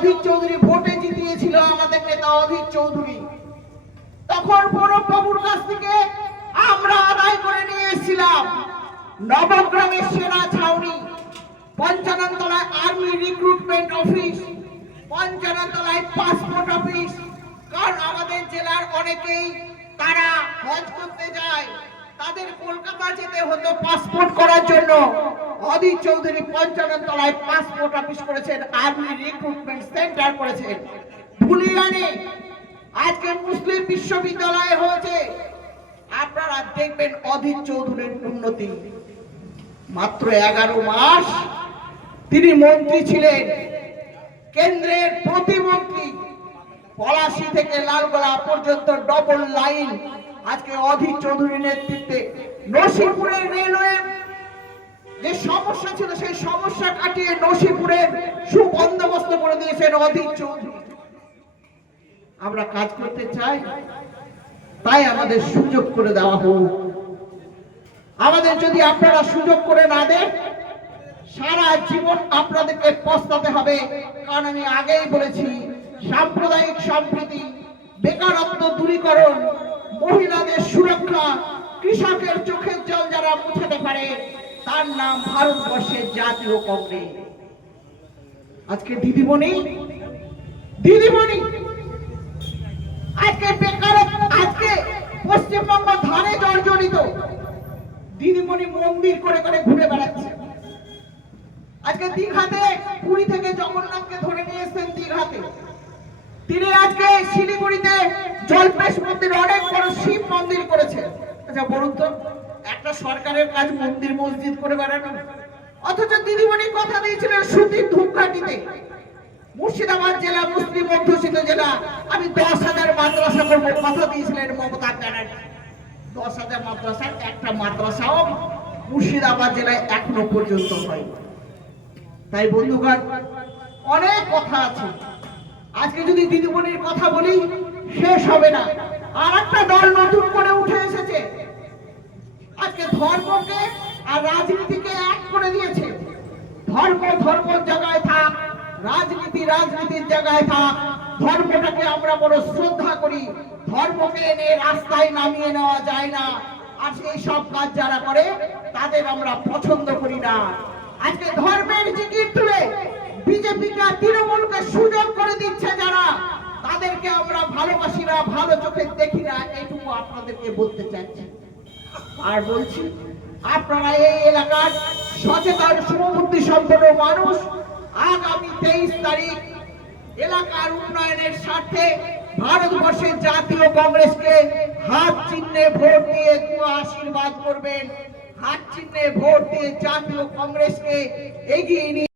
অধীর চৌধুরী ভোটে জিতিয়েছিল আমাদের নেতা অধীর চৌধুরী, তখন প্রণব বাবুর কাছ থেকে আমরা আদায় করে নিয়ে এসেছিলাম নবগ্রামের সেনা ছাউনি, পঞ্চাননতলায় আর্মি রিক্রুটমেন্ট অফিস, পঞ্চাননতলায় পাসপোর্ট অফিস। কারণ আমাদের জেলার অনেকেই তারা হজ করতে যায়, তাদের কলকাতা যেতে হতো পাসপোর্ট করার জন্য। অধীর চৌধুরী পঞ্চাননতলায় পাসপোর্ট অফিস করেছেন, আর্মি রিক্রুটমেন্ট সেন্টার করেছেন। ভুলিয়ানে আজকে মুসলিম বিশ্ববিদ্যালয় হয়েছে। আপনারা দেখবেন অধীর চৌধুরীর উন্নতি। মাত্র 11 মাস তিনি মন্ত্রী ছিলেন, কেন্দ্রের প্রতিমন্ত্রী। পলাশী থেকে লালগোলা পর্যন্ত ডবল লাইন আজকে অধীর চৌধুরীর নেতৃত্বে। নসিপুরের রেলওয়ে যে সমস্যা ছিল সেই সমস্যা কাটিয়ে নসিপুরের সুবন্দোবস্ত করে দিয়েছেন অধীর চৌধুরী। আমরা কাজ করতে চাই, তাই আমাদের সুযোগ করে দেওয়া হোক। আমাদের যদি আপনারা সুযোগ করে না দেন, সারা জীবন আপনাদেরকে পস্তাতে হবে। কারণ আমি আগেই বলেছি, সাম্প্রদায়িক সম্প্রীতি, বেকারত্ব দূরীকরণ, মহিলাদের সুরক্ষা, কৃষকের চোখের জল যারা মুছাতে পারে তার নাম ভারতবর্ষের জাতীয় কংগ্রেস। আজকে দিদিমণি আজকে বেকারত্ব, আজকে পশ্চিমবঙ্গ ধারে জর্জরিত। দিদিমণি মন্দির করে করে ঘুরে বেড়াচ্ছে। আজকে দীঘাতে, পুরী থেকে জগন্নাথকে ধরে নিয়ে এসেছেন দীঘাতে। তিনি আজকে শিলিগুড়িতে জলপেশ মন্দির, অনেক বড় শিব মন্দির করেছেন। আচ্ছা বলুন তো, একটা সরকারের কাজ মন্দির মসজিদ করে বেড়ানো? অথচ দিদিমণি কথা দিয়েছিলেন সুতির ধূপকাঠিতে, মুর্শিদাবাদ জেলা মুসলিম অধ্যুষিত জেলা, আমি 10,000 মাদ্রাসা করবো কথা দিয়েছিলেন মমতা ব্যানার্জি। 10,000 মাদ্রাসার একটা মাদ্রাসাও মুর্শিদাবাদ জেলায় এখনো পর্যন্ত হয়। তাই বন্ধুগণ, অনেক কথা আছে। আজকে যদি দিদিমণির কথা বলি শেষ হবে না। আর একটা দল নতুন করে উঠে এসেছে, আজকে ধর্মকে আর রাজনীতিকে এক করে দিয়েছে। ধর্ম ধর্মের জায়গায় থাক, রাজনীতি রাজনীতির জায়গায় থাক। ধর্মটাকে আমরা বড় শ্রদ্ধা করি, ধর্মকে এনে রাস্তায় নামিয়ে নেওয়া যায় না। আর সেই সব কাজ যারা করে তাদের আমরা পছন্দ করি না। আজকে ধর্মের জিকির তুলে বিজেপিকে, তৃণমূলকে সুযোগ করে দিচ্ছে যারা, তাদেরকে আমরা ভালোবাসি না, ভালো চোখে দেখি না, এইটুকু আপনাদেরকে বলতে চাচ্ছি। আর বলছি, আপনারা এই এলাকার সচেতন শুভবুদ্ধি সম্পন্ন মানুষ, আগামী 23 তারিখ এলাকার উন্নয়নের স্বার্থে ভারতবর্ষের জাতীয় কংগ্রেসকে হাত চিহ্নে ভোট দিয়ে আশীর্বাদ করবেন। হাত চিহ্নে ভোট দিয়ে জাতীয় কংগ্রেসকে এগিয়ে নিয়ে